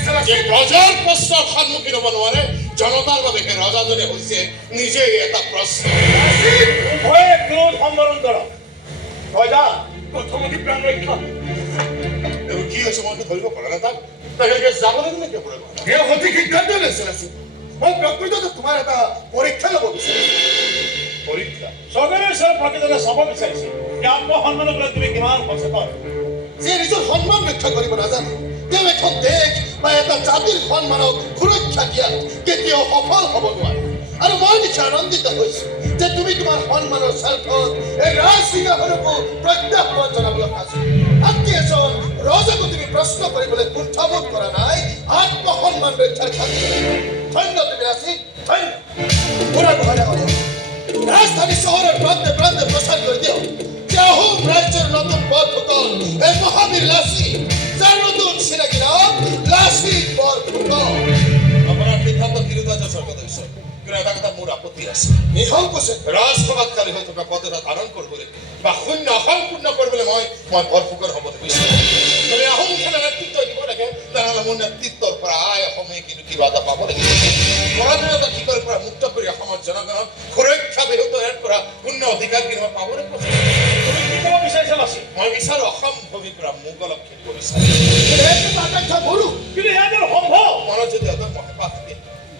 যে প্ৰজাৰ প্ৰশ্নৰ সন্মুখীন হ'ব নোৱাৰে জনতাৰ বাবে সেই ৰজাজনে হৈছে নিজেই এটা প্ৰশ্ন উভয়ে ক্ৰোধ সম্বৰণ কৰক ৰজা প্ৰথমতে প্ৰাণ ৰক্ষা এইবোৰ কি হৈছে মইতো ধৰিব পৰা নাই তাক তেখেতে যাবলৈ দিলে কিয় কৰিব এই সঠিক সিদ্ধান্ত লৈছিল আছিল মই প্ৰকৃততে তোমাৰ এটা পৰীক্ষা ল'ব বিচাৰিছোঁ পৰীক্ষা চবেই চব প্ৰকৃততে চাব বিচাৰিছে যে আত্মসন্মানক লৈ তুমি কিমান সচেতন যে নিজৰ সন্মান ৰক্ষা কৰিব নাজানে তেওঁ এখন দেশ বা এটা জাতিৰ সন্মানক সুৰক্ষা দিয়াত কেতিয়াও সফল হ'ব নোৱাৰে আৰু মই নিশ্চয় আনন্দিত হৈছো যে তুমি তোমাৰ সন্মানৰ স্বাৰ্থত এই ৰাজসিংহাসনকো প্ৰত্যাহ্বান জনাবলৈ সাজু আনকি এজন ৰজাকো তুমি প্ৰশ্ন কৰিবলৈ কুণ্ঠাবোধ কৰা নাই আত্মসন্মান ৰক্ষাৰ খাতিৰত ধন্য তুমি ৰাজী ধন্য পুৰা বহাই ৰাজধানী চহৰৰ প্ৰান্তে প্ৰান্তে প্ৰচাৰ কৰি দিয়ক যে আহোম ৰাজ্যৰ নতুন বৰফুকন এই মহাবীৰ লাচি যাৰ নতুন চিনাকি নাম লাচি বৰফুকন আপোনাৰ সিদ্ধান্ত বিৰোধী স্বৰ্গত হৈছে কিন্তু এটা কথা মোৰ আপত্তি আছে নিঃসংকোচে ৰাজসভাত খালী হৈ থকা পদ এটা ধাৰণ কৰিবলৈ বা শূন্য অসম্পূৰ্ণ কৰিবলৈ মই বৰফুকন হ'ব বিচাৰোঁ যদি আহোম খেলে নেতৃত্ব দিব লাগে তেনেহ'লে মোৰ নেতৃত্বৰ পৰা অসমে কিন্তু কিবা এটা পাব লাগিব পৰাধীনতা ঠিকৰ পৰা মুক্ত কৰি অসমৰ জনগণক সুৰক্ষা বিহুত ইয়াৰ পৰা পূৰ্ণ অধিকাৰ কিন্তু মই পাব লাগিব তুমি কি ক'ব বিচাৰিছা লাচি মই বিচাৰোঁ অসম ভূমিৰ পৰা মোগলক খেলিব বিচাৰোঁ এইটো আকাংক্ষা মোৰো কিন্তু এয়া যেন সম্ভৱ মনত যদি একদম হেঁপাহ থাকে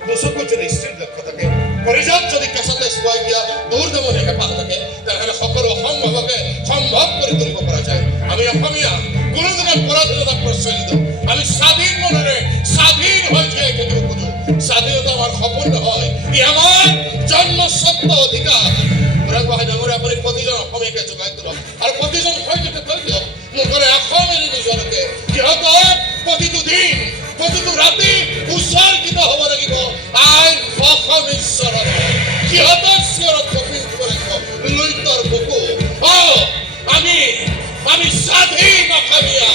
দুচকুত যদি স্থিৰ লক্ষ্য থাকে পৰিজাত যদি কেঁচাতে চুৱাই দিয়া দূৰদমনি হেঁপাহ থাকে তেনেহ'লে সকলো অসম্ভৱকে সম্ভৱ কৰি তুলিব পৰা যায় আমি অসমীয়া কোনো দিনে পৰাধীনতাক প্ৰশ্ৰয় নিদিওঁ আমি স্বাধীন মনেৰে স্বাধীন হৈ জীয়াই থাকিব খোজো স্বাধীনতা আমাৰ সপোন নহয় ই আমাৰ জন্মস্বত্ব অধিকাৰ ডাঙৰে আপুনি প্ৰতিজন অসমীয়াকে যোগাই তোলক আৰু প্ৰতিজন সৈন্যকে কৈ দিয়ক মুখৰে আখৰ মেলি নিজৰকে সিহঁতৰ প্ৰতিটো দিন প্ৰতিটো ৰাতি উৎসৰ্গিত হ'ব লাগিব আইন অসম ঈশ্বৰৰ সিহঁতৰ চিঞৰত কপি উঠিব লাগিব লুইতৰ বুকু আমি স্বাধীন অসমীয়া